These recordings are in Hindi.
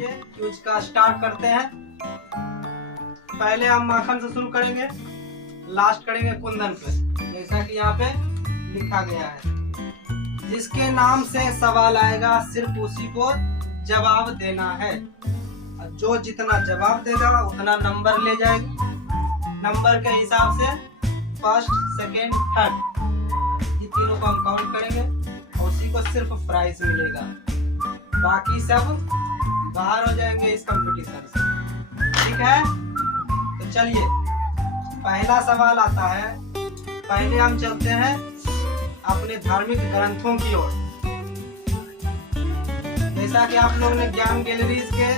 चलिए क्यूज का स्टार्ट करते हैं। पहले हम माखन से शुरू करेंगे, लास्ट करेंगे कुंदन पे, जैसा कि यहाँ पे लिखा गया है। जिसके नाम से सवाल आएगा सिर्फ उसी को जवाब देना है। जो जितना जवाब देगा उतना नंबर ले जाएगा। नंबर के हिसाब से फर्स्ट, सेकेंड, थर्ड, ये तीनों को हम काउंट करेंगे और उसी को सिर्फ प्राइज मिलेगा। बाकी सब बाहर हो जाएंगे इस कंपटीशन से, ठीक है। तो चलिए पहला सवाल आता है। पहले हम चलते हैं अपने धार्मिक ग्रंथों की ओर। जैसा कि आप लोगों ने ज्ञान गैलरीज के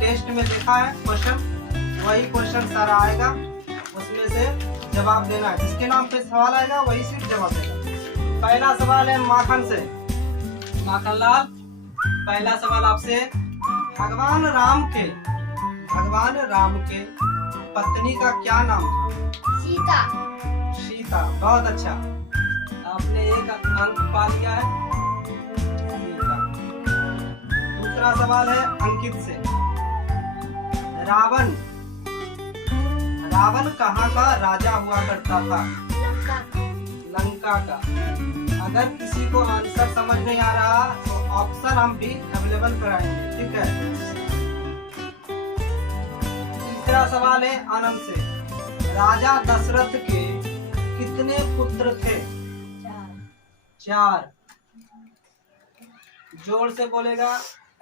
टेस्ट में देखा है क्वेश्चन, वही क्वेश्चन सारा आएगा, उसमें से जवाब देना है। जिसके नाम पे सवाल आएगा वही सिर्फ जवाब देगा। पहला सवाल है माखन से। माखन लाल, पहला सवाल आपसे। भगवान राम के पत्नी का क्या नाम था? सीता। बहुत अच्छा, आपने एक अंक पा लिया है। सीता। दूसरा सवाल है अंकित से। रावण कहाँ का राजा हुआ करता था? लंका का। अगर किसी को आंसर समझ नहीं आ रहा तो ऑप्शन हम भी अवेलेबल कराएंगे, ठीक है। तीसरा सवाल है आनंद से। राजा दशरथ के कितने पुत्र थे? 4। जोर से बोलेगा,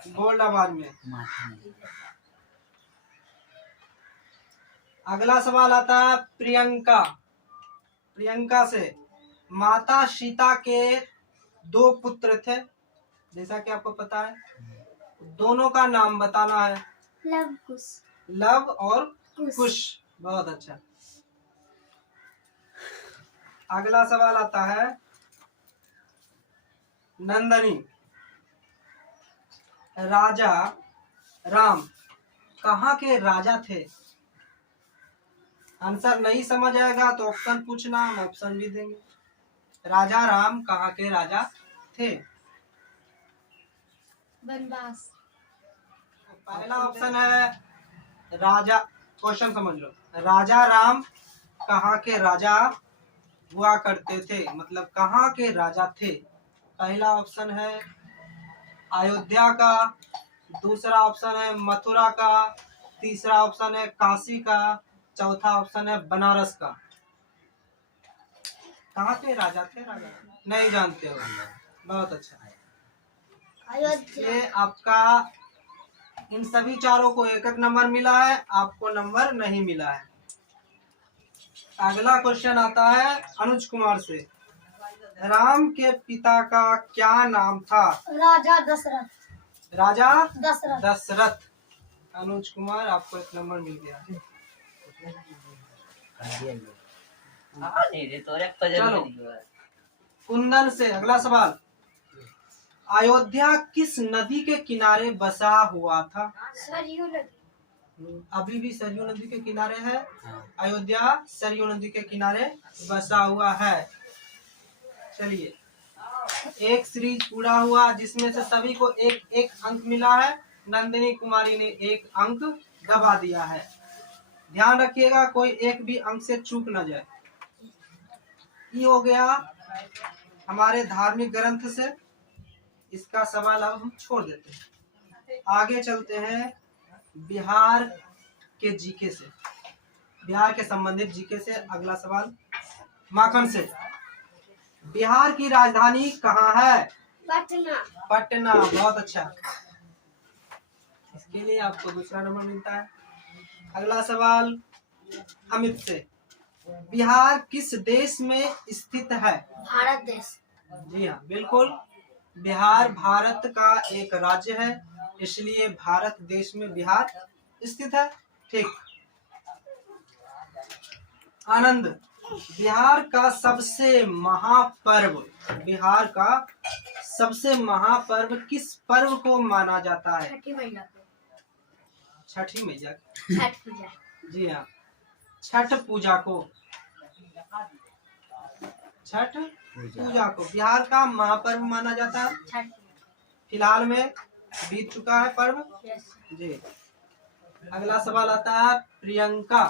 बोल्ड आवाज में। अगला सवाल आता है प्रियंका से। माता सीता के 2 पुत्र थे, जैसा कि आपको पता है। दोनों का नाम बताना है। लव और कुश। बहुत अच्छा। अगला सवाल आता है नंदनी। राजा राम कहाँ के राजा थे? आंसर नहीं समझ आएगा तो ऑप्शन पूछना, हम ऑप्शन भी देंगे। राजा राम कहाँ के राजा थे? वनवास। पहला ऑप्शन है राजा, क्वेश्चन समझ लो। राजा राम कहाँ के राजा हुआ करते थे, मतलब कहाँ के राजा थे। पहला ऑप्शन है अयोध्या का, दूसरा ऑप्शन है मथुरा का, तीसरा ऑप्शन है काशी का, चौथा ऑप्शन है बनारस का। कहाँ के राजा थे? नहीं जानते हो? बहुत अच्छा। ये आपका इन सभी चारों को 1-1 नंबर मिला है, आपको नंबर नहीं मिला है। अगला क्वेश्चन आता है अनुज कुमार से। राम के पिता का क्या नाम था? राजा दशरथ। अनुज कुमार, आपको 1 नंबर मिल गया। चलो कुंदन से अगला सवाल। अयोध्या किस नदी के किनारे बसा हुआ था? सरयू नदी। अभी भी सरयू नदी के किनारे है। अयोध्या सरयू नदी के किनारे बसा हुआ है। चलिए एक सीरीज पूरा हुआ जिसमें से सभी को 1-1 अंक मिला है। नंदिनी कुमारी ने 1 अंक दबा दिया है। ध्यान रखिएगा कोई एक भी अंक से चूक न जाए। ये हो गया हमारे धार्मिक ग्रंथ से। इसका सवाल अब हम छोड़ देते हैं, आगे चलते हैं बिहार के जीके से। बिहार के संबंधित जीके से अगला सवाल माखन से। बिहार की राजधानी कहाँ है? पटना। बहुत अच्छा, इसके लिए आपको दूसरा नंबर मिलता है। अगला सवाल अमित से। बिहार किस देश में स्थित है? भारत देश। जी हाँ, बिल्कुल। बिहार भारत का एक राज्य है, इसलिए भारत देश में बिहार स्थित है, ठीक। आनंद, बिहार का सबसे महापर्व किस पर्व को माना जाता है? छठी मैया। छठ पूजा। जी हाँ, छठ पूजा को बिहार का महापर्व माना जाता है। फिलहाल में बीत चुका है पर्व Yes. जी। अगला सवाल आता है प्रियंका,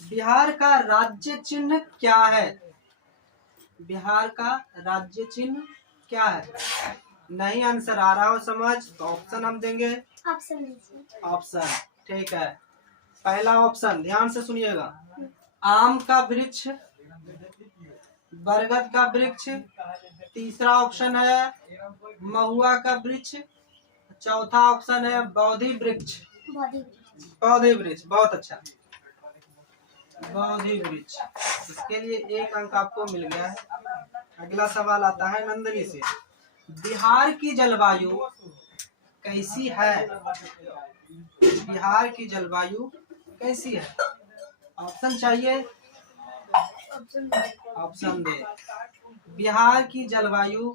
बिहार का राज्य चिन्ह क्या है? बिहार का राज्य चिन्ह क्या है? नहीं आंसर आ रहा हो समझ तो ऑप्शन हम देंगे। Option is ऑप्शन ठीक है, पहला ऑप्शन ध्यान से सुनिएगा, आम का वृक्ष, बरगद का वृक्ष, तीसरा ऑप्शन है महुआ का वृक्ष, चौथा ऑप्शन है बोधि वृक्ष। body. बोधि वृक्ष, बहुत अच्छा, बोधि वृक्ष। इसके लिए 1 अंक आपको मिल गया है। अगला सवाल आता है नंदनी से, बिहार की जलवायु कैसी है? बिहार की जलवायु कैसी है? ऑप्शन चाहिए? Option. ऑप्शन दे। बिहार की जलवायु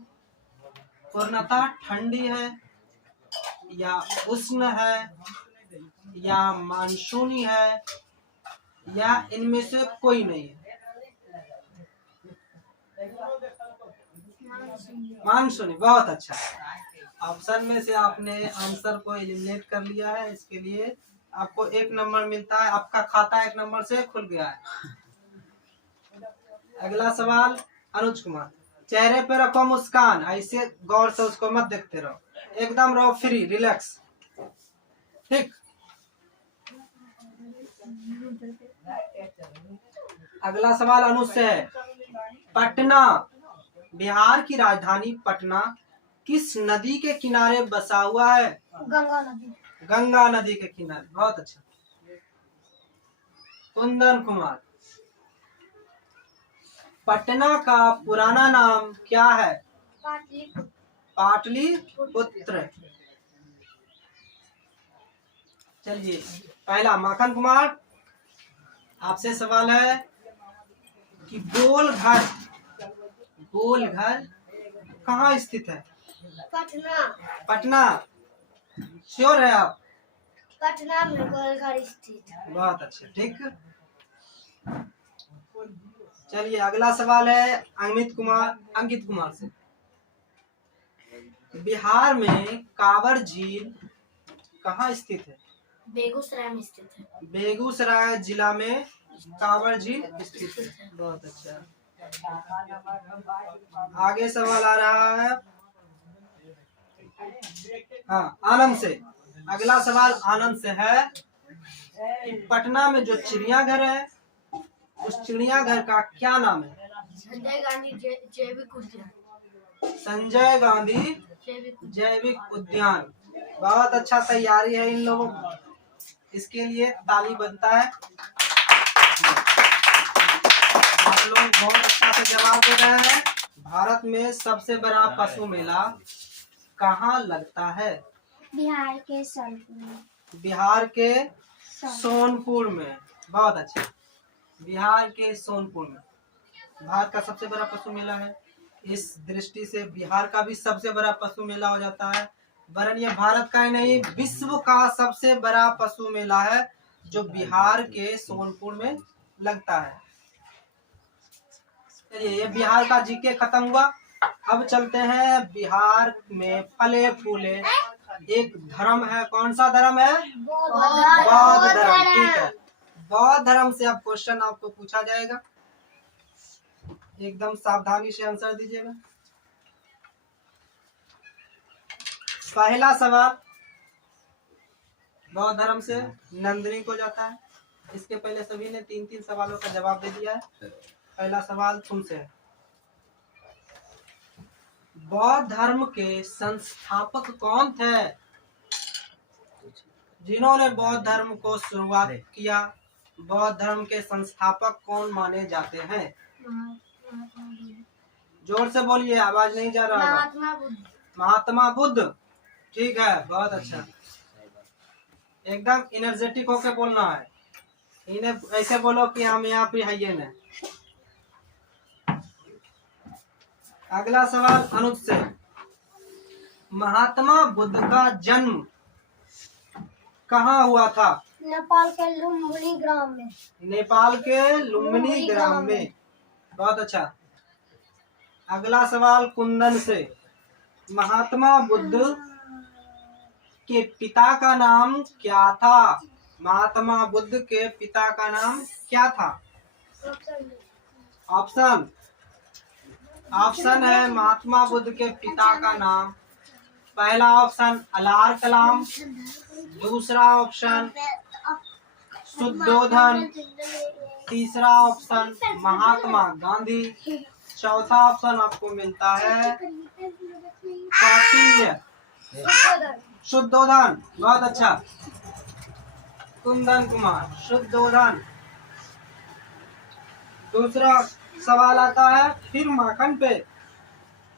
पूर्णतः ठंडी है या उष्ण है या मानसूनी है या इनमें से कोई नहीं है? मानसूनी, बहुत अच्छा। ऑप्शन में से आपने आंसर को एलिमिनेट कर लिया है, इसके लिए आपको 1 नंबर मिलता है। आपका खाता 1 नंबर से खुल गया है। अगला सवाल अनुज कुमार, चेहरे पे रखो मुस्कान, ऐसे गौर से उसको मत देखते रहो, एकदम रहो फ्री रिलैक्स, ठीक। अगला सवाल अनुज से है, पटना, बिहार की राजधानी पटना किस नदी के किनारे बसा हुआ है? गंगा नदी. गंगा नदी के किनारे, बहुत अच्छा। कुंदन कुमार, पटना का पुराना नाम क्या है? पाटलिपुत्र. पाटलिपुत्र। चलिए, पहला माखन कुमार, आपसे सवाल है कि गोल घर कहाँ स्थित है? पटना. पटना, श्योर है आप? पटना में गोलघर स्थित है. बहुत अच्छा, ठीक। चलिए अगला सवाल है अंकित कुमार से, बिहार में कांवर झील कहाँ स्थित है? बेगूसराय में स्थित है. बेगूसराय जिला में कांवर झील स्थित है, बहुत अच्छा। आगे सवाल आ रहा है हाँ आनंद से। अगला सवाल आनंद से है कि पटना में जो चिड़ियाघर है उस चिड़ियाघर का क्या नाम है? संजय गांधी जैविक उद्यान. संजय गांधी जैविक उद्यान, बहुत अच्छा तैयारी है इन लोगों को, इसके लिए ताली बनता है। आप लोग बहुत अच्छा से जवाब दे रहे हैं। भारत में सबसे बड़ा पशु मेला कहाँ लगता है? बिहार के सोनपुर में. बिहार के सोनपुर में, बहुत अच्छा। बिहार के सोनपुर में भारत का सबसे बड़ा पशु मेला है। इस दृष्टि से बिहार का भी सबसे बड़ा पशु मेला हो जाता है। वरन ये भारत का ही नहीं विश्व का सबसे बड़ा पशु मेला है जो बिहार के सोनपुर में लगता है। चलिए ये बिहार का जीके खत्म हुआ। अब चलते हैं बिहार में फले फूले एक धर्म है। कौन सा धर्म है? बौद्ध धर्म। ठीक है, बौद्ध धर्म से अब क्वेश्चन आपको पूछा जाएगा, एकदम सावधानी से आंसर दीजिएगा। पहला सवाल बौद्ध धर्म से नंदिनी को जाता है। इसके पहले सभी ने 3-3 सवालों का जवाब दे दिया है। पहला सवाल तुमसे है, बौद्ध धर्म के संस्थापक कौन थे? जिन्होंने बौद्ध धर्म को शुरुआत किया, बौद्ध धर्म के संस्थापक कौन माने जाते हैं? जोर से बोलिए, आवाज नहीं जा रहा। महात्मा बुद्ध। महात्मा बुद्ध, ठीक है, बहुत अच्छा। एकदम एनर्जेटिक होके बोलना है, इन्हें ऐसे बोलो कि हम यहाँ पे है ये नहीं। अगला सवाल अनुज से, महात्मा बुद्ध का जन्म कहाँ हुआ था? नेपाल के लुम्बिनी ग्राम में। नेपाल के लुम्बिनी ग्राम में, बहुत अच्छा। अगला सवाल कुंदन से, महात्मा बुद्ध के पिता का नाम क्या था? महात्मा बुद्ध के पिता का नाम क्या था? ऑप्शन ऑप्शन है महात्मा बुद्ध के पिता का नाम। पहला ऑप्शन अलार कलाम, दूसरा ऑप्शन शुद्धोधन, तीसरा ऑप्शन महात्मा गांधी, चौथा ऑप्शन आपको मिलता है कौटिल्य। शुद्धोधन, बहुत अच्छा। कुंदन कुमार, शुद्धोधन। दूसरा सवाल आता है फिर माखन पे।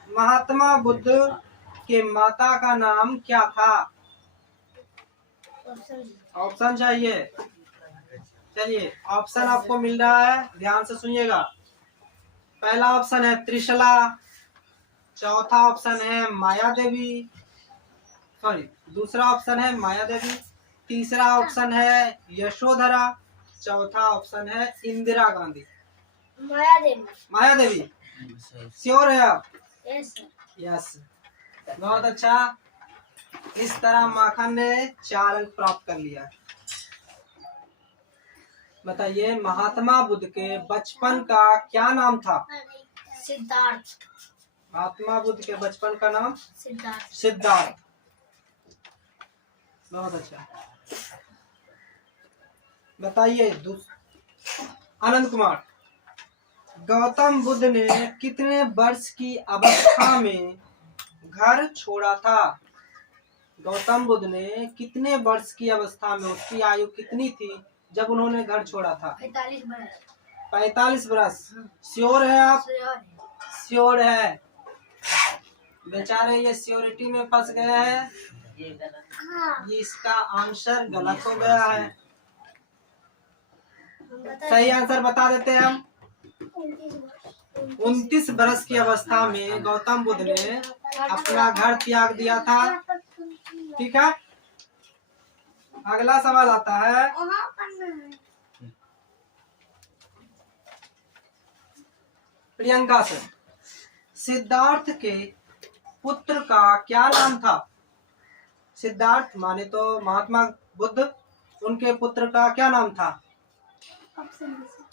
महात्मा बुद्ध के माता का नाम क्या था? ऑप्शन चाहिए। चलिए ऑप्शन आपको मिल रहा है, ध्यान से सुनिएगा। पहला ऑप्शन है त्रिशला, चौथा ऑप्शन है माया देवी, दूसरा ऑप्शन है माया देवी, तीसरा ऑप्शन है यशोधरा, चौथा ऑप्शन है इंदिरा गांधी। माया देवी। माया देवी, श्योर है आप? यस। बहुत अच्छा। इस तरह माखन ने 4 अंक प्राप्त कर लिया। बताइए महात्मा बुद्ध के बचपन का क्या नाम था? सिद्धार्थ। महात्मा बुद्ध के बचपन का नाम सिद्धार्थ। सिद्धार्थ। बहुत अच्छा। बताइए आनंद कुमार, गौतम बुद्ध ने कितने वर्ष की अवस्था में घर छोड़ा था? गौतम बुद्ध ने कितने वर्ष की अवस्था में, उसकी आयु कितनी थी जब उन्होंने घर छोड़ा था? 45 वर्ष। 45 वर्ष। श्योर है आप? श्योर है। बेचारे ये श्योरिटी में फंस गए हैं, ये इसका आंसर गलत हो गया है। सही आंसर बता देते हैं हम। 29 वर्ष की अवस्था में गौतम बुद्ध ने अपना घर त्याग दिया था। ठीक है, अगला सवाल आता है प्रियंका से। सिद्धार्थ के पुत्र का क्या नाम था? सिद्धार्थ माने तो महात्मा बुद्ध, उनके पुत्र का क्या नाम था?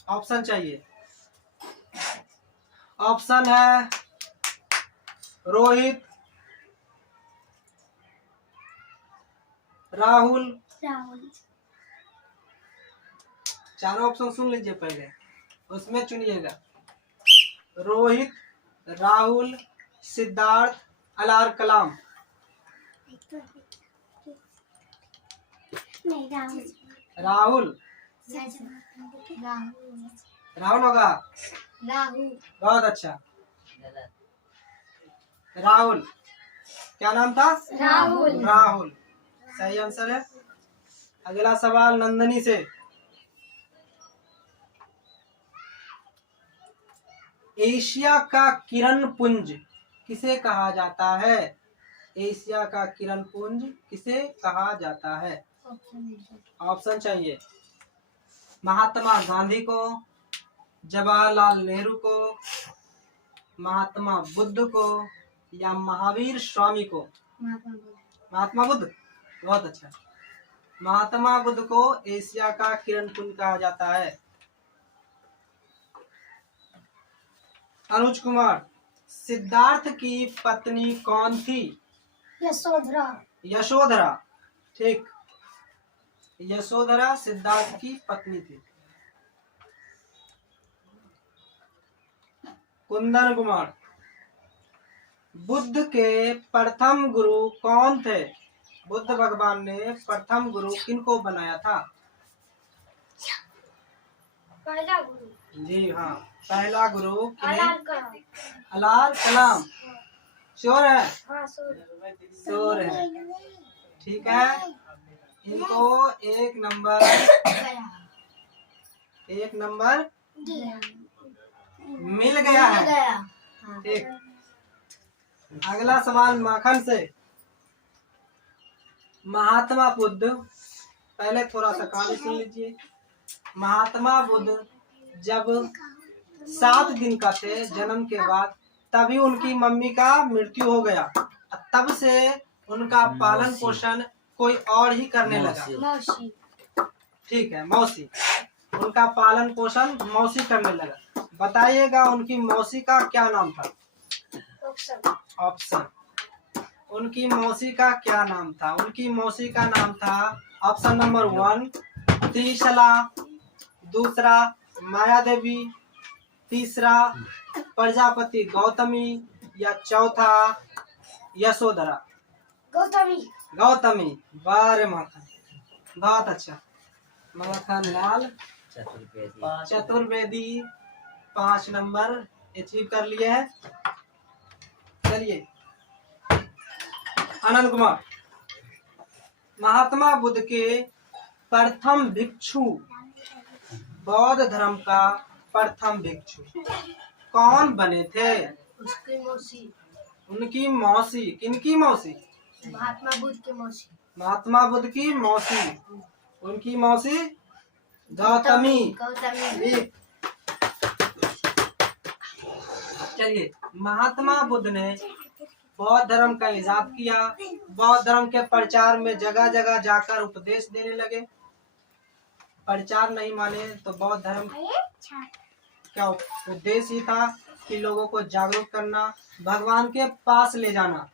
ऑप्शन चाहिए। ऑप्शन है रोहित, राहुल। चारों ऑप्शन सुन लीजिए पहले, उसमें चुनिएगा। रोहित, राहुल, सिद्धार्थ, अलार कलाम। राहुल। राहुल होगा। बहुत अच्छा, राहुल। क्या नाम था? राहुल। राहुल सही आंसर है। अगला सवाल नंदनी से। एशिया का किरण पुंज किसे कहा जाता है? एशिया का किरण पुंज किसे कहा जाता है? ऑप्शन चाहिए। महात्मा गांधी को, जवाहरलाल नेहरू को, महात्मा बुद्ध को, या महावीर स्वामी को? महात्मा बुद्ध। बहुत अच्छा। महात्मा बुद्ध को एशिया का किरण पुंज कहा जाता है। अनुज कुमार, सिद्धार्थ की पत्नी कौन थी? यशोधरा। यशोधरा, ठीक। यशोधरा सिद्धार्थ की पत्नी थी। कुंदन कुमार, बुद्ध के प्रथम गुरु कौन थे? बुद्ध भगवान ने प्रथम गुरु किनको बनाया था? पहला गुरु। जी हाँ, पहला गुरु अलार कलाम। अलार कलाम। श्योर है? हाँ, श्योर है। ठीक है, इनको एक नंबर मिल गया है। ठीक, अगला सवाल माखन से। महात्मा बुद्ध, पहले थोड़ा सा कहानी सुन लीजिए। महात्मा बुद्ध जब 7 दिन का थे जन्म के बाद, तभी उनकी मम्मी का मृत्यु हो गया। तब से उनका पालन पोषण कोई और ही करने लगा। मौसी। ठीक है, मौसी। उनका पालन पोषण मौसी करने लगा। बताइएगा उनकी मौसी का क्या नाम था? ऑप्शन। उनकी मौसी का क्या नाम था? उनकी मौसी का नाम था ऑप्शन नंबर 1 त्रिशला, दूसरा माया देवी, तीसरा प्रजापति गौतमी, या चौथा यशोधरा। गौतमी। गौतमी। वाह माखन, बहुत अच्छा। माखन लाल चतुर्वेदी 5 नंबर अचीव कर लिए हैं। चलिए आनंद कुमार। महात्मा बुद्ध के प्रथम भिक्षु, बौद्ध धर्म का प्रथम भिक्षु कौन बने थे? उसकी मौसी। उनकी मौसी। किनकी मौसी? महात्मा बुद्ध की मौसी। महात्मा बुद्ध की मौसी। उनकी मौसी गौतमी। गौतमी। चलिए, महात्मा बुद्ध ने बौद्ध धर्म का इजाद किया। बौद्ध धर्म के प्रचार में जगह जगह जाकर उपदेश देने लगे। प्रचार नहीं माने तो बौद्ध धर्म क्या उद्देश्य ही था कि लोगों को जागरूक करना, भगवान के पास ले जाना।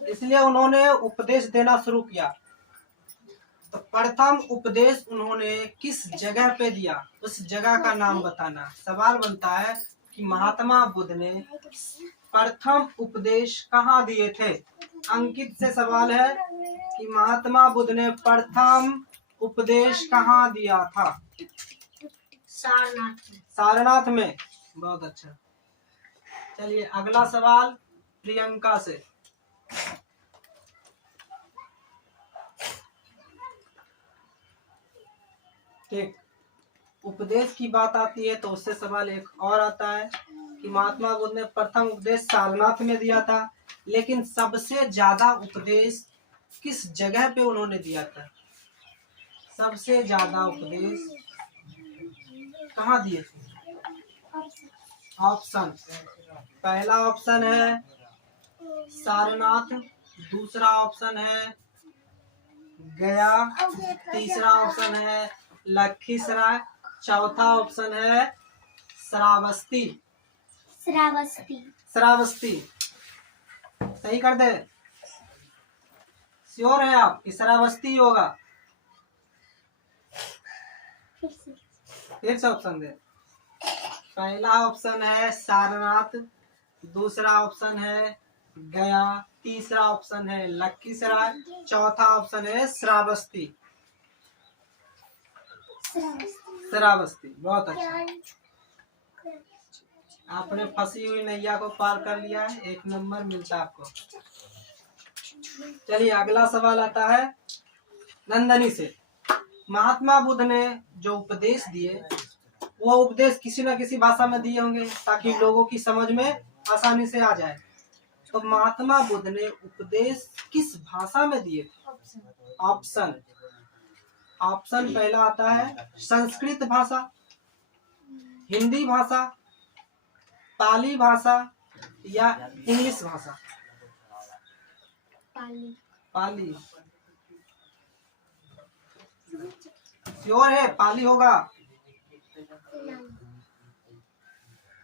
इसलिए उन्होंने उपदेश देना शुरू किया। तो प्रथम उपदेश उन्होंने किस जगह पे दिया, उस जगह का नाम बताना। सवाल बनता है कि महात्मा बुद्ध ने प्रथम उपदेश कहाँ दिए थे? अंकित से सवाल है कि महात्मा बुद्ध ने प्रथम उपदेश कहाँ दिया था? सारनाथ। सारनाथ में। बहुत अच्छा। चलिए अगला सवाल प्रियंका से। ठीक, उपदेश की बात आती है तो उससे सवाल एक और आता है कि महात्मा बुद्ध ने प्रथम उपदेश सारनाथ में दिया था, लेकिन सबसे ज्यादा उपदेश किस जगह पे उन्होंने दिया था? सबसे ज्यादा उपदेश कहाँ दिए थे? ऑप्शन। पहला ऑप्शन है सारनाथ, दूसरा ऑप्शन है गया, तीसरा ऑप्शन है लखीसराय, चौथा ऑप्शन है श्रावस्ती। श्रावस्ती सही कर दे। श्योर है आप कि श्रावस्ती होगा? फिर से ऑप्शन दे। पहला ऑप्शन है सारनाथ, दूसरा ऑप्शन है गया, तीसरा ऑप्शन है लखीसराय, चौथा ऑप्शन है श्रावस्ती। श्रावस्ती। बहुत अच्छा, आपने फंसी हुई नैया को पार कर लिया है। 1 नंबर मिलता है आपको। चलिए अगला सवाल आता है नंदनी से। महात्मा बुद्ध ने जो उपदेश दिए वो उपदेश किसी न किसी भाषा में दिए होंगे ताकि लोगों की समझ में आसानी से आ जाए। तो महात्मा बुद्ध ने उपदेश किस भाषा में दिए थे? ऑप्शन। ऑप्शन पहला आता है संस्कृत भाषा, हिंदी भाषा, पाली भाषा, या इंग्लिश भाषा। पाली। श्योर है पाली होगा?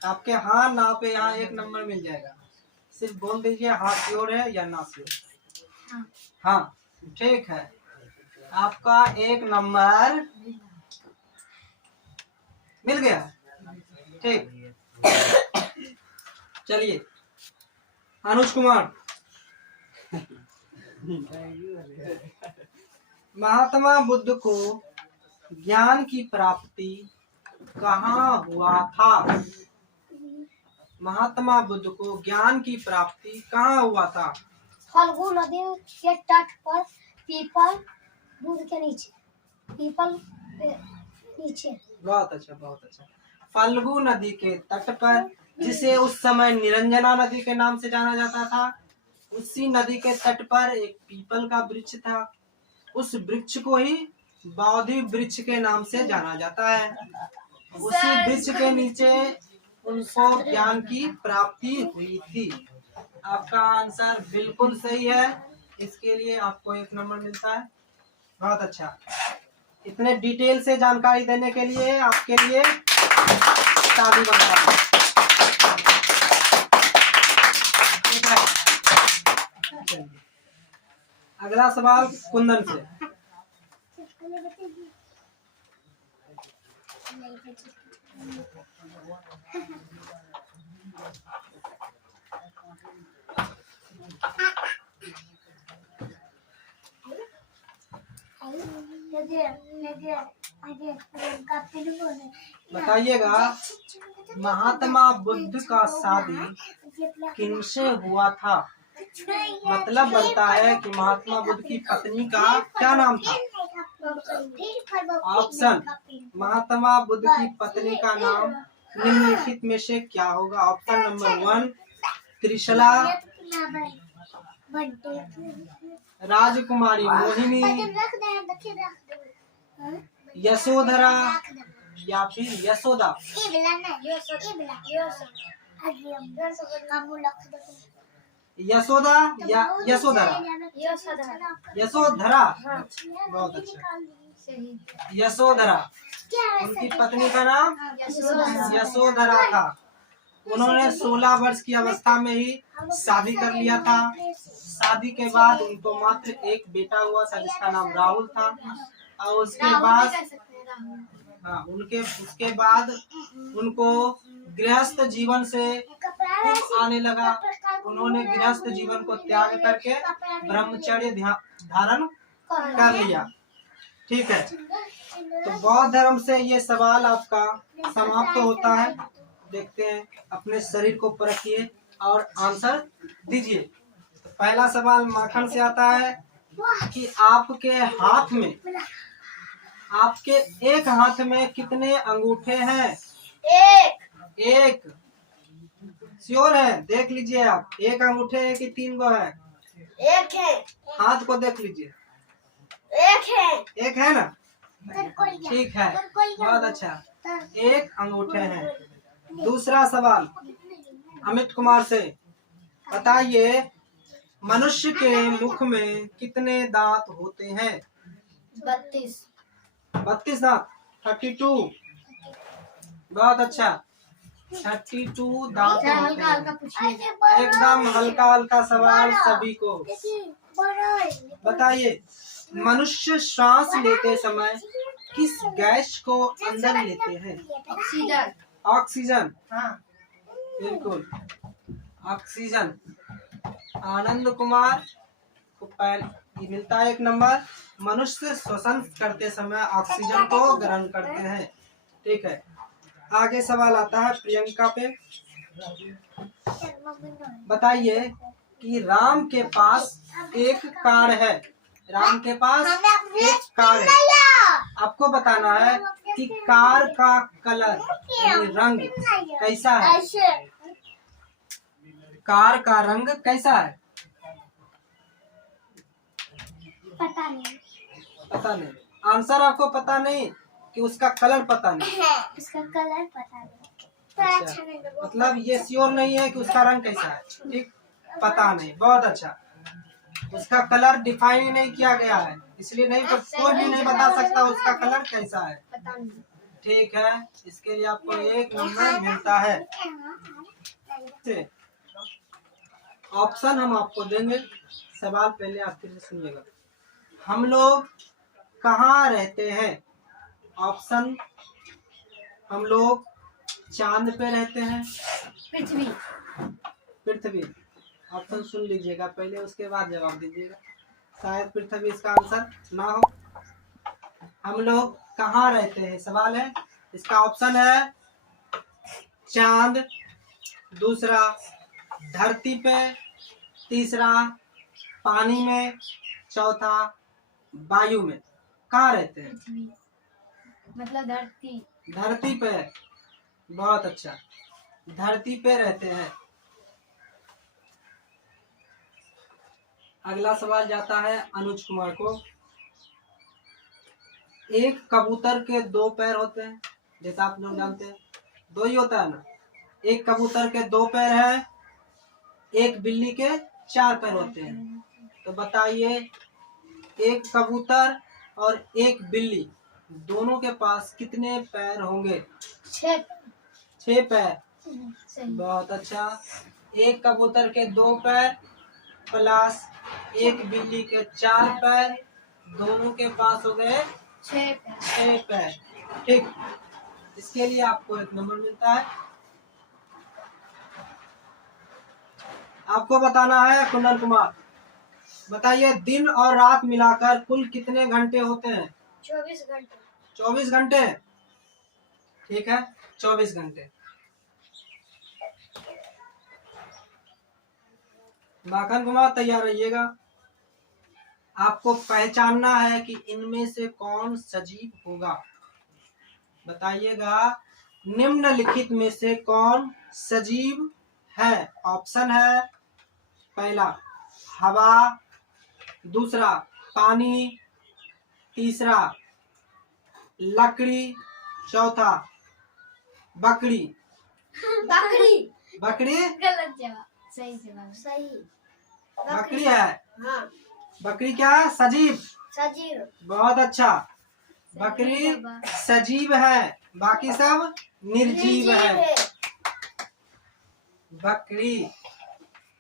आपके हाँ ना पे यहाँ 1 नंबर मिल जाएगा। सिर्फ बोल दीजिए हाँ श्योर है या ना श्योर। हाँ ठीक है, आपका 1 नंबर मिल गया। ठीक, चलिए अनुज कुमार। महात्मा बुद्ध को ज्ञान की प्राप्ति कहाँ हुआ था? महात्मा बुद्ध को ज्ञान की प्राप्ति कहाँ हुआ था? फल्गु नदी के तट पर, पीपल दूध के नीचे। पीपल के नीचे। बहुत अच्छा, बहुत अच्छा। फल्गु नदी के तट पर, जिसे उस समय निरंजना नदी के नाम से जाना जाता था, उसी नदी के तट पर एक पीपल का वृक्ष था। उस वृक्ष को ही बोधि वृक्ष के नाम से जाना जाता है। उसी वृक्ष के नीचे उनको ज्ञान की प्राप्ति हुई थी। आपका आंसर बिल्कुल सही है। इसके लिए आपको 1 नंबर मिलता है। बहुत अच्छा। इतने डिटेल से जानकारी देने के लिए आपके लिए ताली बजा दो। ठीक है। चलिए, अगला सवाल कुंदन से। बताइएगा, महात्मा बुद्ध का शादी किनसे हुआ था? मतलब बनता है कि महात्मा बुद्ध की पत्नी का क्या नाम था? ऑप्शन, महात्मा बुद्ध की पत्नी का नाम निम्नलिखित में से क्या होगा? ऑप्शन नंबर 1 त्रिशला, राजकुमारी मोहिनी, यशोधरा या फिर यशोदा। यशोदा या यशोधरा? यशोधरा। बहुत अच्छा, यशोधरा। उनकी पत्नी का नाम यशोधरा था। उन्होंने 16 वर्ष की अवस्था में ही शादी कर लिया था। शादी के बाद उनको मात्र एक बेटा हुआ था जिसका नाम राहुल था। और उसके बाद उनको गृहस्थ जीवन से खूब आने लगा। उन्होंने गृहस्थ जीवन को त्याग करके ब्रह्मचर्य धारण कर लिया। ठीक है, तो बौद्ध धर्म से ये सवाल आपका समाप्त होता है। देखते हैं, अपने शरीर को परखिए और आंसर दीजिए। तो पहला सवाल माखन से आता है कि आपके एक हाथ में कितने अंगूठे हैं? एक। श्योर है? देख लीजिए आप, एक अंगूठे है कि 3 गो है? एक है। हाथ को देख लीजिए, एक है ना? ठीक है, बहुत अच्छा, एक अंगूठे हैं। दूसरा सवाल अमित कुमार से, बताइए मनुष्य के मुख में कितने दांत होते हैं? 32 दांत, 32। बहुत अच्छा, 32 दांत होते हैं। एकदम हल्का हल्का सवाल सभी को। बताइए, मनुष्य श्वास लेते समय किस गैस को अंदर लेते हैं? ऑक्सीजन। हाँ, बिल्कुल, ऑक्सीजन। आनंद कुमार को ये मिलता है 1 नंबर। मनुष्य श्वसन करते समय ऑक्सीजन को ग्रहण करते हैं। ठीक है, आगे सवाल आता है प्रियंका पे। बताइए कि राम के पास एक कार है। राम के पास एक कार है। आपको बताना है कि कार का कलर यानी रंग कैसा है? कार का रंग कैसा है? पता नहीं। आंसर आपको पता नहीं कि उसका कलर पता नहीं? उसका कलर पता नहीं। अच्छा, मतलब ये श्योर नहीं है कि उसका रंग कैसा है। ठीक, पता नहीं। बहुत अच्छा, उसका कलर डिफाइन ही नहीं किया गया है, इसलिए नहीं, कोई भी नहीं बता सकता उसका कलर कैसा है। ठीक है, इसके लिए आपको 1 नंबर मिलता है। ऑप्शन हम आपको देंगे। सवाल पहले आप फिर से सुनिएगा। हम लोग कहाँ रहते हैं? ऑप्शन, हम लोग चांद पे रहते हैं। पृथ्वी। ऑप्शन सुन लीजिएगा पहले, उसके बाद जवाब दीजिएगा। शायद पृथ्वी इसका आंसर ना हो। हम लोग कहाँ रहते हैं सवाल है। इसका ऑप्शन है चांद, दूसरा धरती पे, तीसरा पानी में, चौथा वायु में। कहाँ रहते हैं? मतलब धरती पे। बहुत अच्छा, धरती पे रहते हैं। अगला सवाल जाता है अनुज कुमार को। एक कबूतर के 2 पैर होते हैं, जैसा आप लोग जानते हैं, 2 ही होता है ना। एक कबूतर के 2 पैर है, एक बिल्ली के 4 पैर होते हैं। तो बताइए, एक कबूतर और एक बिल्ली दोनों के पास कितने पैर होंगे? 6। 6 पैर। सही। बहुत अच्छा। एक कबूतर के 2 पैर प्लस एक बिल्ली के 4 पैर, दोनों के पास हो गए 6 पैर। ठीक, इसके लिए आपको 1 नंबर मिलता है। आपको बताना है कुंदन कुमार, बताइए दिन और रात मिलाकर कुल कितने घंटे होते हैं? 24 घंटे। 24 घंटे। ठीक है, 24 घंटे। माखन कुमार तैयार रहिएगा। आपको पहचानना है कि इनमें से कौन सजीव होगा। बताइएगा, निम्नलिखित में से कौन सजीव है? ऑप्शन है, पहला हवा, दूसरा पानी, तीसरा लकड़ी, चौथा बकरी। बकरी। बकरी गलत जवाब। सही जवाब। सही। बकरी है। हाँ। बकरी क्या है? सजीव। सजीव। बहुत अच्छा, बकरी सजीव है, बाकी सब निर्जीव है। बकरी,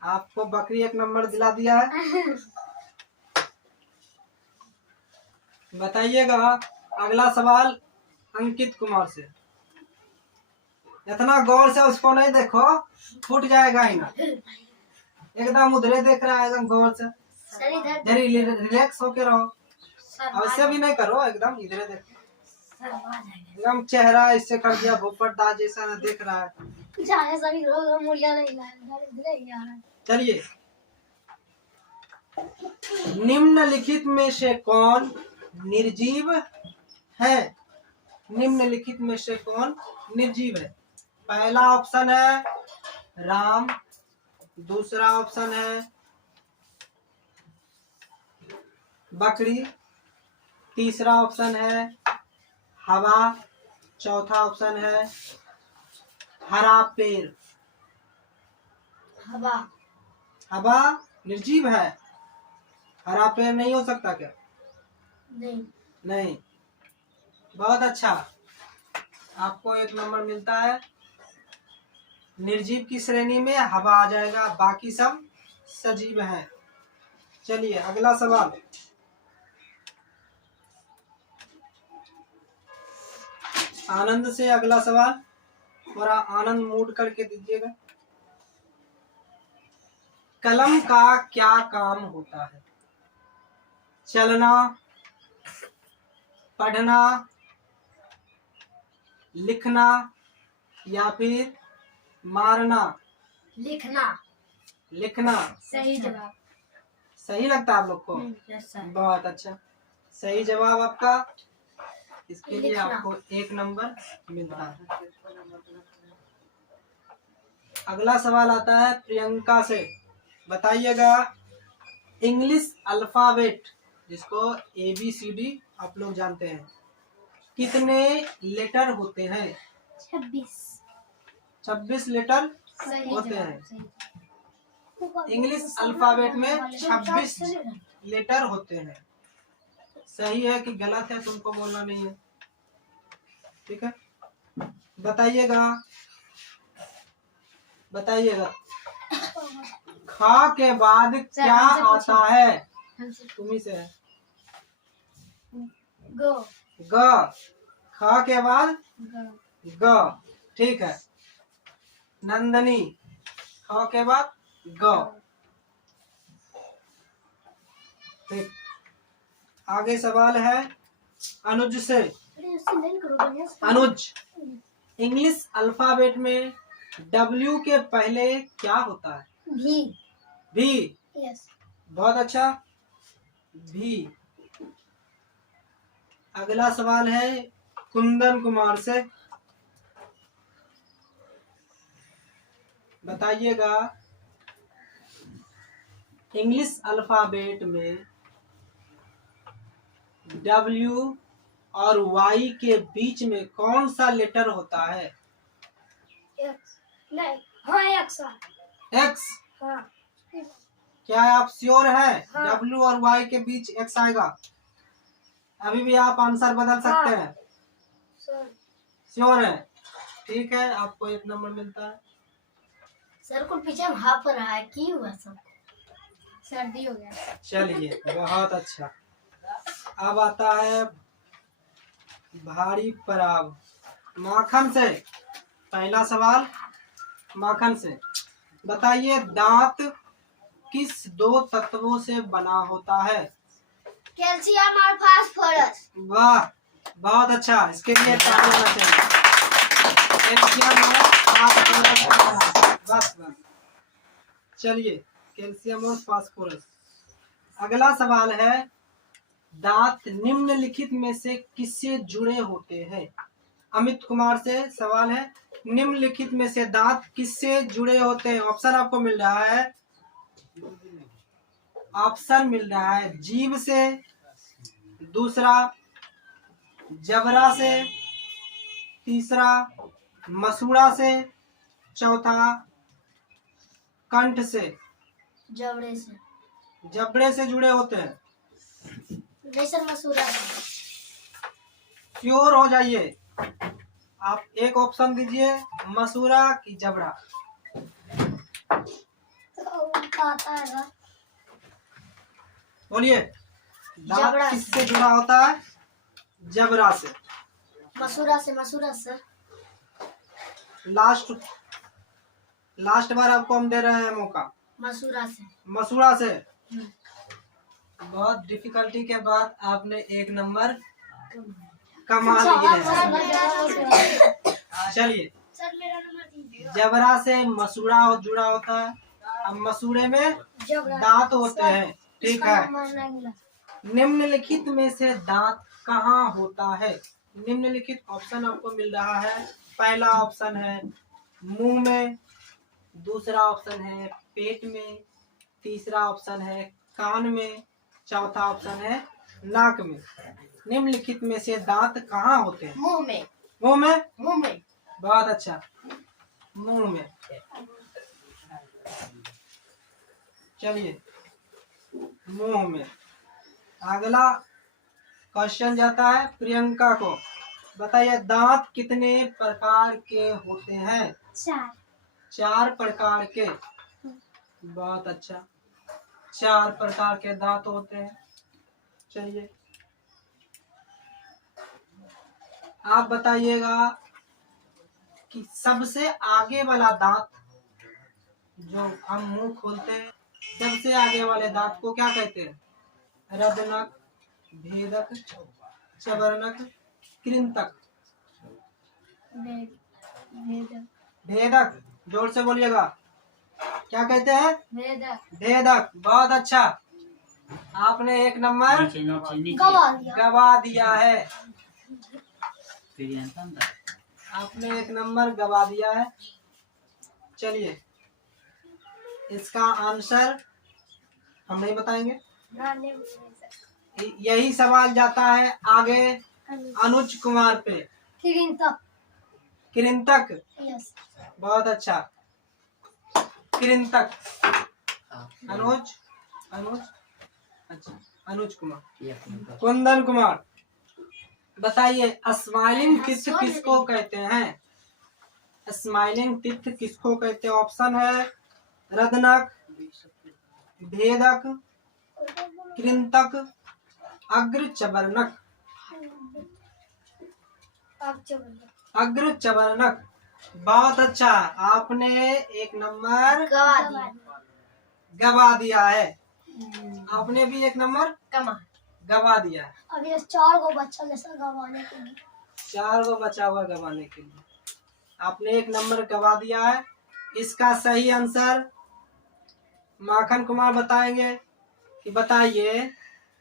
आपको बकरी 1 नंबर दिला दिया है। बताइएगा, अगला सवाल अंकित कुमार से। इतना गौर से उसको नहीं देखो, फूट जाएगा ही ना। एकदम उधरे देख रहा है, एकदम गौर से। रिलैक्स होके रहो, ऐसे भी नहीं करो, एकदम इधरे देखो। एकदम चेहरा इससे कर दिया भूपट दास जैसा देख रहा है। चलिए, निम्नलिखित में से कौन निर्जीव है? निम्नलिखित में से कौन निर्जीव है? पहला ऑप्शन है राम, दूसरा ऑप्शन है बकरी, तीसरा ऑप्शन है हवा, चौथा ऑप्शन है हरा पेड़। हवा। हवा निर्जीव है, हरा पेड़ नहीं हो सकता क्या? नहीं। नहीं। बहुत अच्छा, आपको 1 नंबर मिलता है। निर्जीव की श्रेणी में हवा आ जाएगा, बाकी सब सजीव हैं। चलिए अगला सवाल। आनंद से अगला सवाल, थोड़ा आनंद मूड करके दीजिएगा। कलम का क्या काम होता है? चलना, पढ़ना, लिखना या फिर मारना? लिखना। लिखना। सही जवाब। सही लगता है आप लोग को? बहुत अच्छा, सही जवाब आपका। इसके लिए आपको 1 नंबर मिलता है। अगला सवाल आता है प्रियंका से। बताइएगा, इंग्लिश अल्फाबेट जिसको ABCD आप लोग जानते हैं, कितने लेटर होते हैं? 26। 26 लेटर होते हैं। इंग्लिश अल्फाबेट में 26 लेटर होते हैं। सही है कि गलत है तुमको बोलना नहीं है, ठीक है? बताइएगा, बताइएगा, खा के बाद क्या आता है? तुम्ही से है। ग। खा के बाद ग, ठीक है। नंदनी, खा के बाद ग, ठीक। आगे सवाल है अनुज से। अनुज, इंग्लिश अल्फाबेट में W के पहले क्या होता है? भी। यस। बहुत अच्छा, भी। अगला सवाल है कुंदन कुमार से। बताइएगा, इंग्लिश अल्फाबेट में W और Y के बीच में कौन सा लेटर होता है? नहीं, हाँ, X। X। हाँ क्या आप श्योर हैं? हाँ। W और Y के बीच X आएगा। अभी भी आप आंसर बदल सकते हैं। सर। श्योर है? ठीक है, आपको 1 नंबर मिलता है। सर को पीछे भाप रहा है, की हुआ सब सर्दी हो गया। चलिए, बहुत अच्छा। अब आता है भारी पराब। माखन से पहला सवाल, माखन से बताइए, दांत किस 2 तत्वों से बना होता है? कैल्शियम और फास्फोरस। वाह, बहुत अच्छा। इसके लिए ताली होना चाहिए। कैल्शियम और फास्फोरस। बस बस। चलिए, कैल्शियम और फास्फोरस। अगला सवाल है, दांत निम्नलिखित में से किससे जुड़े होते हैं? अमित कुमार से सवाल है, निम्नलिखित में से दांत किससे जुड़े होते हैं? ऑप्शन आपको मिल रहा है, ऑप्शन मिल रहा है, जीभ से, दूसरा जबड़ा से, तीसरा मसूड़ा से, चौथा कंठ से। जबड़े से। जबड़े से जुड़े होते हैं। जैसे मसूरा। श्योर हो जाइए। आप एक ऑप्शन दीजिए, मसूड़ा की जबड़ा। बोलिए, दांत जबड़ा किससे जुड़ा होता है? जबड़ा से। मसूरा से। मसूरा से। लास्ट बार आपको हम दे रहे हैं मौका। मसूरा से। मसूड़ा से। बहुत डिफिकल्टी के बाद आपने 1 नंबर कमा लिए हैं। चलिए, जबड़ा से मसूड़ा जुड़ा होता है। अब मसूड़े में दांत होते हैं। ठीक है। निम्नलिखित में से दांत कहाँ होता है? निम्नलिखित ऑप्शन आपको मिल रहा है। पहला ऑप्शन है मुंह में, दूसरा ऑप्शन है पेट में, तीसरा ऑप्शन है कान में, चौथा ऑप्शन है नाक में। निम्नलिखित में से दांत कहाँ होते हैं? मुंह में। मुंह में? मुंह में। बहुत अच्छा, मुंह में। चलिए, मुंह में। अगला क्वेश्चन जाता है प्रियंका को। बताइए, दांत कितने प्रकार के होते हैं? 4 प्रकार के। बहुत अच्छा, 4 प्रकार के दांत होते हैं। चलिए, आप बताइएगा कि सबसे आगे वाला दांत, जो हम मुंह खोलते हैं, सबसे आगे वाले दांत को क्या कहते हैं? रदनक, भेदक, चबरनक, कृंतक। भेदक। जोर से बोलिएगा, क्या कहते हैं? भेदक। भेदक। बहुत अच्छा, आपने 1 नंबर गवा दिया है। आपने 1 नंबर गवा दिया है। चलिए, इसका आंसर हम नहीं बताएंगे। यही सवाल जाता है आगे अनुज कुमार पे। कृंतक। कृंतक। यस। बहुत अच्छा, कृंतक। अनुज अच्छा, अनुज कुमार। कुंदन कुमार, बताइए, स्माइलिंग टीथ किसको कहते हैं? स्माइलिंग टीथ किसको कहते हैं? ऑप्शन है रदनक, भेदक, कृंतक, अग्र चबरनक। अग्र चबरनक। बहुत अच्छा, आपने 1 नंबर गवा दिया है। आपने भी 1 नंबर गवा दिया है। अभी 4 गो बच्चा जैसा गवाने के लिए। 4 गो बचा हुआ गवाने के लिए। आपने 1 नंबर गवा दिया है। इसका सही आंसर माखन कुमार बताएंगे। कि बताइए,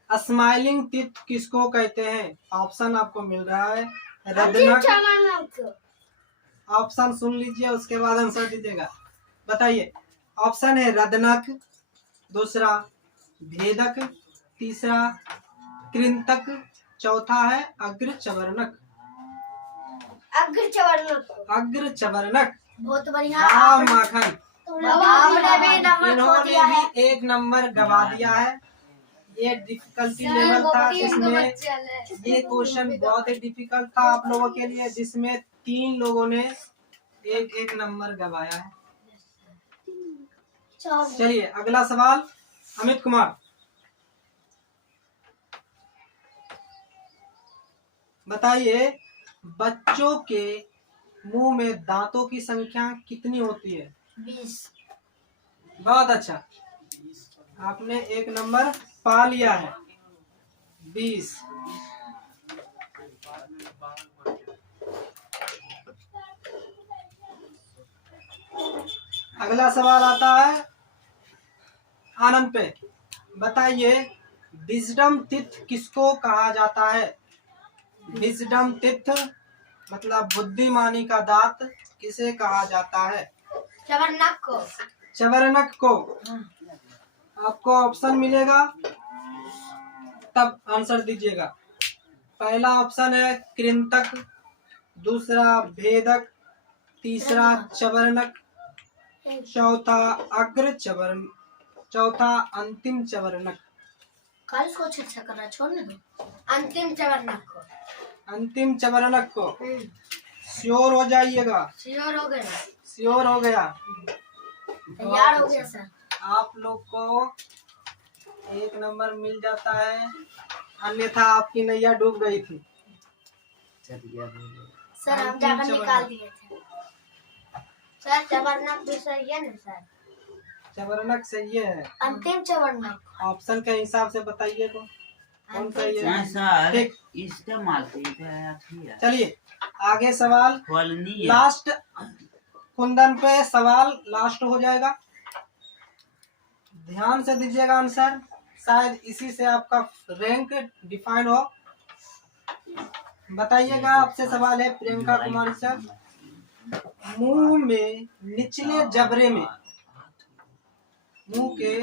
स्माइलिंग टीथ किसको कहते हैं? ऑप्शन आपको मिल रहा है रदनक। ऑप्शन सुन लीजिए, उसके बाद आंसर दीजिएगा। बताइए, ऑप्शन है रदनक, दूसरा भेदक, तीसरा कृंतक, चौथा है अग्र चबरनक। अग्र चबरनक। अग्र चबरनक। बहुत बढ़िया। वाह माखन, हमने भी नंबर खो इन्होंने दिया है। भी एक नंबर गवा दिया है। ये डिफिकल्टी लेवल था, जिसमें ये क्वेश्चन बहुत ही डिफिकल्ट था आप लोगों के लिए, जिसमें 3 लोगों ने एक एक नंबर गवाया है। चलिए अगला सवाल अमित कुमार, बताइए बच्चों के मुंह में दांतों की संख्या कितनी होती है? 20। बहुत अच्छा, आपने एक नंबर पा लिया है, 20। अगला सवाल आता है आनंद पे, बताइए विजडम टीथ किसको कहा जाता है? विजडम टीथ मतलब बुद्धिमानी का दांत किसे कहा जाता है? चवरनक को। चवरनक को। आपको ऑप्शन मिलेगा तब आंसर दीजिएगा। पहला ऑप्शन है कृंतक, दूसरा भेदक, तीसरा चवरनक, चौथा अग्र चवरन, चौथा अंतिम चवरनक। कल को अच्छा करना छोड़ने दो। अंतिम चवरनक को। अंतिम चवरनक को श्योर हो जाइएगा। श्योर हो गया। श्योर हो गया, तैयार हो गया सर। आप लोग को एक नंबर मिल जाता है, अन्यथा आपकी नैया डूब गई थी। सर हम जाकर निकाल दिए थे। सर चवरनक भी सही है ना सर? चवरनक सही है। अंतिम चवरनक ऑप्शन के हिसाब से बताइए तो कौन सही है? सर ठीक, इसका मार्केट है। चलिए आगे सवाल कॉलोनी लास्ट, कुंदन पे सवाल लास्ट हो जाएगा, ध्यान से दीजिएगा आंसर, शायद इसी से आपका रैंक डिफाइन हो। बताइएगा, आपसे सवाल है प्रियंका कुमारी सर, मुंह में निचले जबड़े में, मुंह के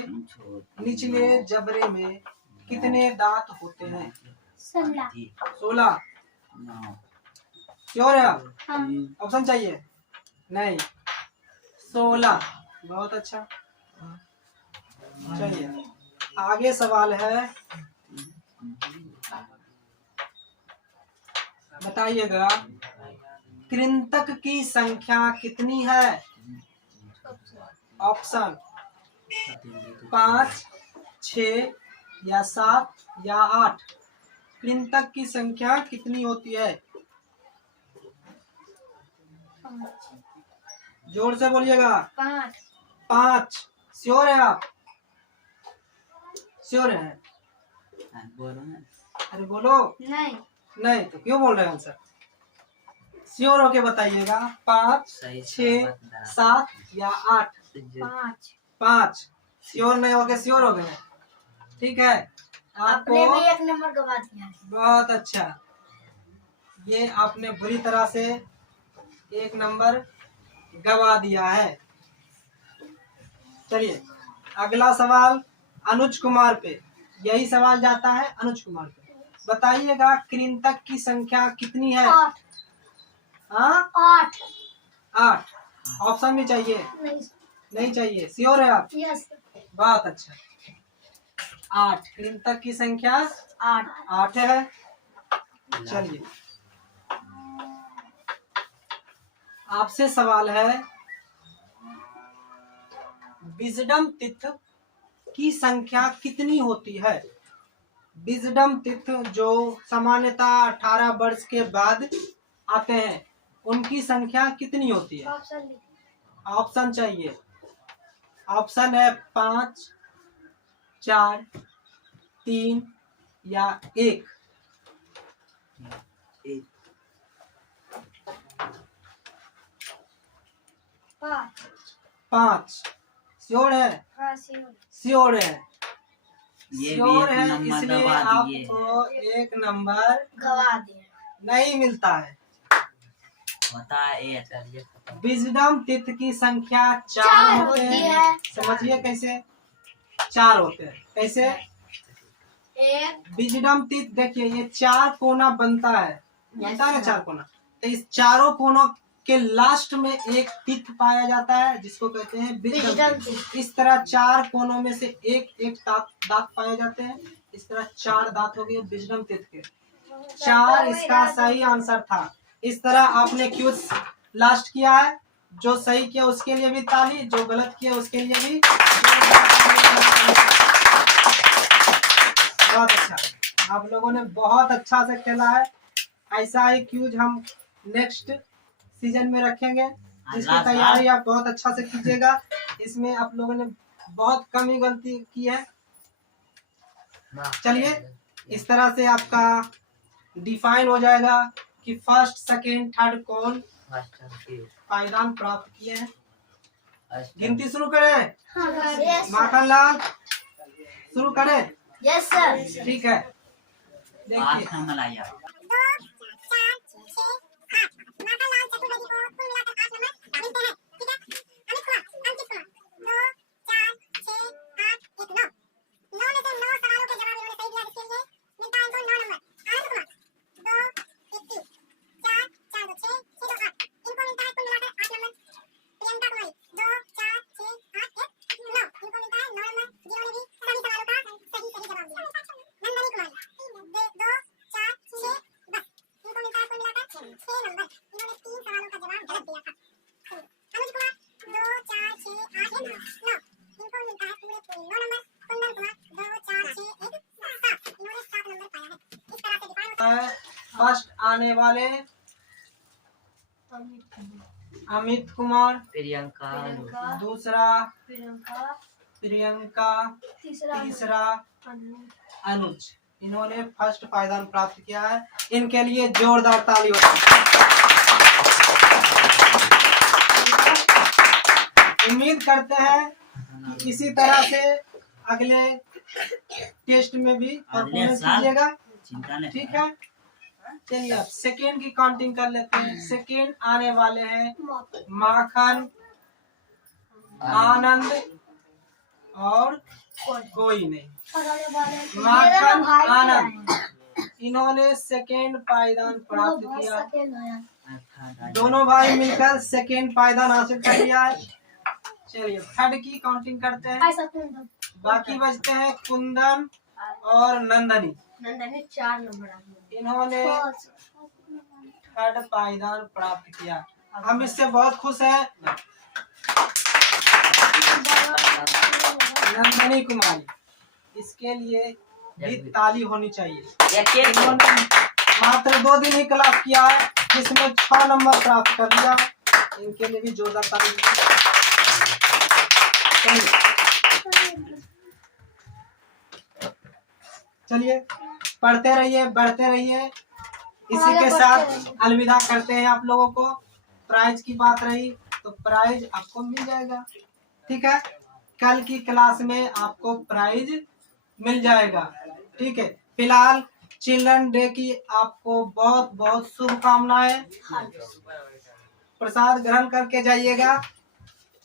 निचले जबड़े में कितने दांत होते हैं? 16। श्योर है आप? ऑप्शन चाहिए? नहीं, 16। बहुत अच्छा। चलिए आगे सवाल है, बताइएगा कृंतक की संख्या कितनी है? ऑप्शन 5, 6 या 7 या 8। कृंतक की संख्या कितनी होती है? जोर से बोलिएगा। 5। श्योर है आप? श्योर है? अरे बोलो। नहीं। नहीं तो क्यों बोल रहे हैं आंसर? श्योर होके बताइएगा। 5, 6, 7 या 8? 5। श्योर नहीं होके श्योर हो गए, ठीक है। आपने आपको भी एक नंबर गवा दिया है। बहुत अच्छा, ये आपने बुरी तरह से एक नंबर गवा दिया है। चलिए अगला सवाल अनुज कुमार पे, यही सवाल जाता है अनुज कुमार पे। बताइएगा कृंतक की संख्या कितनी है? 8। हाँ 8। ऑप्शन भी चाहिए? नहीं चाहिए, श्योर है आप? यस। बहुत अच्छा, 8। कृंतक की संख्या 8 है। चलिए आपसे सवाल है, विजडम टीथ की संख्या कितनी होती है? विजडम टीथ जो सामान्यतः 18 वर्ष के बाद आते हैं, उनकी संख्या कितनी होती है? ऑप्शन चाहिए? ऑप्शन है 5, 4, 3 या 1। 5। श्योर है? हाँ श्योर है? ये श्योर भी है, एक नंबर इसलिए दबा दिए आपको एक नंबर गवा दिया। नहीं मिलता है। बताए विजडम टीथ की संख्या 4 4 होते होती हैं। है। समझिए कैसे 4 होते हैं, कैसे? एक विजडम टीथ देखिए, ये 4 कोना बनता है ना 4 कोना, तो इस चारों कोनों के लास्ट में एक टीथ पाया जाता है जिसको कहते हैं विजडम विजडम टीथ। इस तरह 4 कोनों में से एक दांत पाए जाते हैं। इस तरह 4 दांत हो गए विजडम टीथ के। 4 इसका सही आंसर था। इस तरह आपने क्यूज लास्ट किया है। जो सही किया उसके लिए भी ताली, जो गलत किया उसके लिए भी। बहुत अच्छा, आप लोगों ने बहुत अच्छा से खेला है। ऐसा ही क्यूज हम नेक्स्ट सीजन में रखेंगे, जिसकी तैयारी आप बहुत अच्छा से कीजिएगा। इसमें आप लोगों ने बहुत कम ही गलती की है। चलिए, इस तरह से आपका डिफाइन हो जाएगा कि फर्स्ट, सेकेंड, थर्ड कौन पायदान प्राप्त किए हैं। गिनती शुरू करें? माखन लाल शुरू करें? Yes sir. ठीक है, देखिए। फर्स्ट आने वाले अमित कुमार, प्रियंका, दूसरा प्रियंका, तीसरा अनुज। इन्होंने फर्स्ट पायदान प्राप्त किया है। इनके लिए जोरदार ताली होती है। उम्मीद करते हैं कि इसी तरह से अगले टेस्ट में भी परफॉर्मेंस कीजिएगा। ठीक है, चलिए अब सेकेंड की काउंटिंग कर लेते हैं। सेकेंड आने वाले हैं माखन, आनंद और कोई नहीं। माखन, आनंद, इन्होंने सेकेंड पायदान प्राप्त किया। दोनों भाई मिलकर सेकेंड पायदान हासिल कर लिया है। चलिए थर्ड की काउंटिंग करते हैं। बाकी बचते हैं कुंदन और नंदनी। 4 नंबर। इन्होंने थर्ड पायदान प्राप्त किया। हम इससे बहुत खुश हैं। नंदनी कुमारी, इसके लिए भी ताली होनी चाहिए। इन्होंने मात्र 2 दिन ही क्लास किया है, जिसमें 6 नंबर प्राप्त कर लिया। इनके लिए भी जोरदार ताली। चलिए पढ़ते रहिए, बढ़ते रहिए। इसी के साथ अलविदा करते हैं आप लोगों को। प्राइज की बात रही तो प्राइज आपको मिल जाएगा। ठीक है, कल की क्लास में आपको प्राइज मिल जाएगा। ठीक है, फिलहाल चिल्ड्रन डे की आपको बहुत बहुत शुभकामनाएं। प्रसाद ग्रहण करके जाइएगा।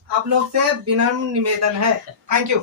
आप लोग से विनम्र निवेदन है। Thank you.